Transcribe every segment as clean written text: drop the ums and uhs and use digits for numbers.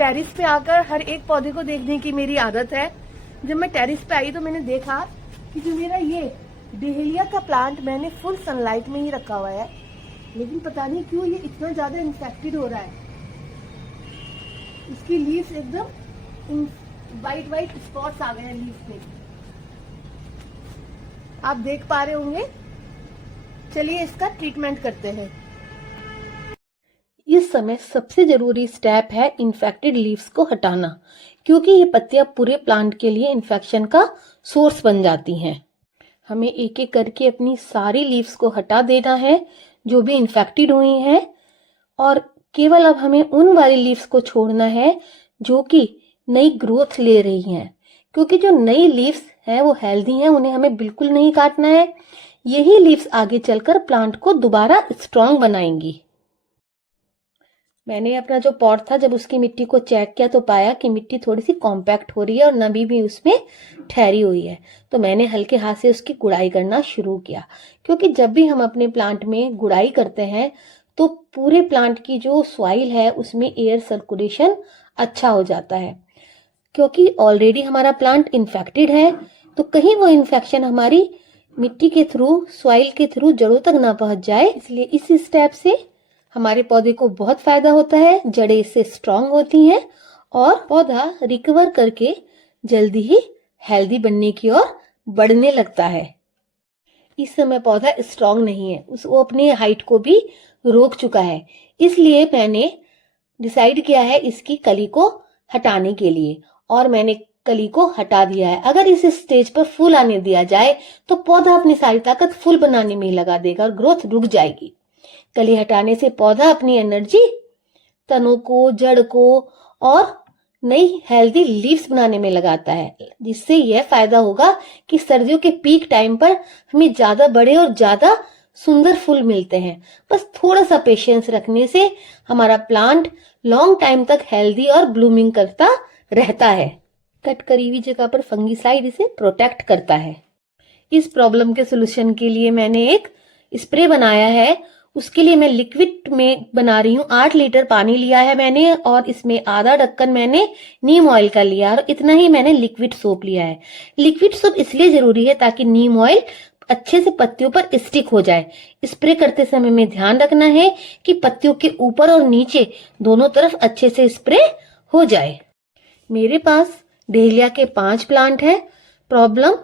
Terrace पे आकर हर एक पौधे को देखने की मेरी आदत है। जब मैं टेरिस पे आई तो मैंने देखा कि जो मेरा ये डेहलिया का प्लांट मैंने फुल सनलाइट में ही रखा हुआ है, लेकिन पता नहीं क्यों ये इतना ज्यादा इन्फेक्टेड हो रहा है। इसकी लीव्स एकदम वाइट वाइट स्पॉट्स आ गए हैं लीव्स पे, आप देख पा रहे होंगे। चलिए इसका ट्रीटमेंट करते हैं। इस समय सबसे जरूरी स्टेप है इन्फेक्टेड लीव्स को हटाना, क्योंकि ये पत्तियां पूरे प्लांट के लिए इन्फेक्शन का सोर्स बन जाती हैं। हमें एक एक करके अपनी सारी लीव्स को हटा देना है जो भी इन्फेक्टेड हुई हैं, और केवल अब हमें उन वाली लीव्स को छोड़ना है जो कि नई ग्रोथ ले रही हैं, क्योंकि जो नई लीव्स हैं वो हेल्दी हैं, उन्हें हमें बिल्कुल नहीं काटना है। यही लीव्स आगे चलकर प्लांट को दोबारा स्ट्रांग बनाएंगी। मैंने अपना जो पॉट था, जब उसकी मिट्टी को चेक किया तो पाया कि मिट्टी थोड़ी सी कॉम्पैक्ट हो रही है और नमी भी उसमें ठहरी हुई है। तो मैंने हल्के हाथ से उसकी गुड़ाई करना शुरू किया, क्योंकि जब भी हम अपने प्लांट में गुड़ाई करते हैं तो पूरे प्लांट की जो सॉइल है उसमें एयर सर्कुलेशन अच्छा हो जाता है। क्योंकि ऑलरेडी हमारा प्लांट इन्फेक्टेड है, तो कहीं वो इन्फेक्शन हमारी मिट्टी के थ्रू, सॉइल के थ्रू जड़ों तक ना पहुंच जाए। इसलिए इस स्टेप से हमारे पौधे को बहुत फायदा होता है। जड़ें इससे स्ट्रांग होती हैं और पौधा रिकवर करके जल्दी ही हेल्दी बनने की ओर बढ़ने लगता है। इस समय पौधा स्ट्रांग नहीं है, वो अपनी हाइट को भी रोक चुका है। इसलिए मैंने डिसाइड किया है इसकी कली को हटाने के लिए, और मैंने कली को हटा दिया है। अगर इस स्टेज पर फूल आने दिया जाए तो पौधा अपनी सारी ताकत फूल बनाने में ही लगा देगा और ग्रोथ रुक जाएगी। कली हटाने से पौधा अपनी एनर्जी तनों को, जड़ को और नई हेल्दी लीव्स बनाने में लगाता है, जिससे यह फायदा होगा कि सर्दियों के पीक टाइम पर हमें ज्यादा बड़े और ज्यादा सुंदर फूल मिलते हैं। बस थोड़ा सा पेशेंस रखने से हमारा प्लांट लॉन्ग टाइम तक हेल्दी और ब्लूमिंग करता रहता है। कट करी हुई जगह पर फंगीसाइड इसे प्रोटेक्ट करता है। इस प्रॉब्लम के सोल्यूशन के लिए मैंने एक स्प्रे बनाया है। उसके लिए मैं लिक्विड में बना रही हूँ। 8 लीटर पानी लिया है मैंने, और इसमें आधा ढक्कन मैंने नीम ऑयल का लिया, और इतना ही मैंने लिक्विड सोप लिया है। लिक्विड सोप इसलिए जरूरी है ताकि नीम ऑयल अच्छे से पत्तियों पर स्टिक हो जाए। स्प्रे करते समय में ध्यान रखना है कि पत्तियों के ऊपर और नीचे दोनों तरफ अच्छे से स्प्रे हो जाए। मेरे पास डेहलिया के 5 प्लांट है। प्रॉब्लम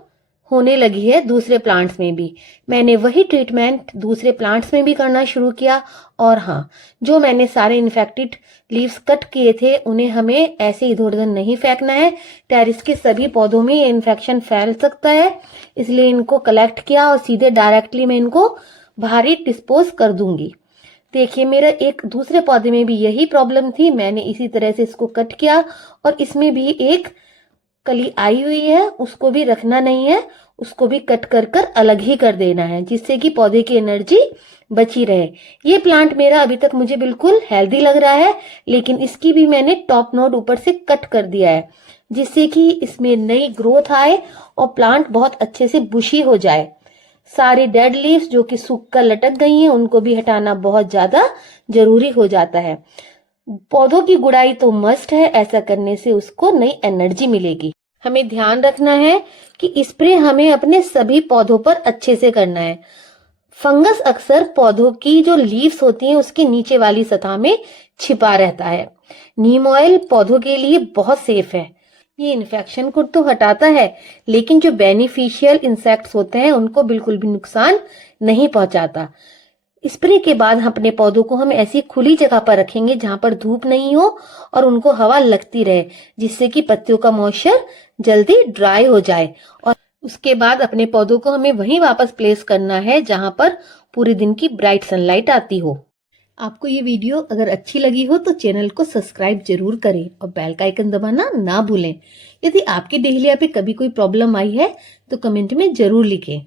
होने लगी है दूसरे प्लांट्स में भी। मैंने वही ट्रीटमेंट दूसरे प्लांट्स में भी करना शुरू किया। और हाँ, जो मैंने सारे इन्फेक्टेड लीव्स कट किए थे उन्हें हमें ऐसे इधर उधर नहीं फेंकना है। टेरिस के सभी पौधों में ये इन्फेक्शन फैल सकता है, इसलिए इनको कलेक्ट किया और सीधे डायरेक्टली मैं इनको बाहर ही डिस्पोज कर दूंगी। देखिए, मेरा एक दूसरे पौधे में भी यही प्रॉब्लम थी। मैंने इसी तरह से इसको कट किया, और इसमें भी एक कली आई हुई है, उसको भी रखना नहीं है, उसको भी कट कर कर अलग ही कर देना है, जिससे कि पौधे की एनर्जी बची रहे। ये प्लांट मेरा अभी तक मुझे बिल्कुल हेल्दी लग रहा है, लेकिन इसकी भी मैंने टॉप नोड ऊपर से कट कर दिया है, जिससे कि इसमें नई ग्रोथ आए और प्लांट बहुत अच्छे से बुशी हो जाए। सारे डेड लीव्स जो कि सूख कर लटक गई हैं उनको भी हटाना बहुत ज्यादा जरूरी हो जाता है। पौधों की गुड़ाई तो मस्ट है, ऐसा करने से उसको नई एनर्जी मिलेगी। हमें ध्यान रखना है कि स्प्रे हमें अपने सभी पौधों पर अच्छे से करना है। फंगस अक्सर पौधों की जो लीव्स होती हैं उसके नीचे वाली सतह में छिपा रहता है। नीम ऑयल पौधों के लिए बहुत सेफ है। ये इन्फेक्शन को तो हटाता है, लेकिन जो बेनिफिशियल इंसेक्ट्स होते हैं उनको बिल्कुल भी नुकसान नहीं पहुंचाता। स्प्रे के बाद अपने पौधों को हम ऐसी खुली जगह पर रखेंगे जहां पर धूप नहीं हो और उनको हवा लगती रहे, जिससे कि पत्तियों का मॉइस्चर जल्दी ड्राई हो जाए। और उसके बाद अपने पौधों को हमें वहीं वापस प्लेस करना है जहां पर पूरे दिन की ब्राइट सनलाइट आती हो। आपको ये वीडियो अगर अच्छी लगी हो तो चैनल को सब्सक्राइब जरूर करें और बेल का आइकन दबाना ना भूलें। यदि आपके डेहलिया पे कभी कोई प्रॉब्लम आई है तो कमेंट में जरूर लिखें।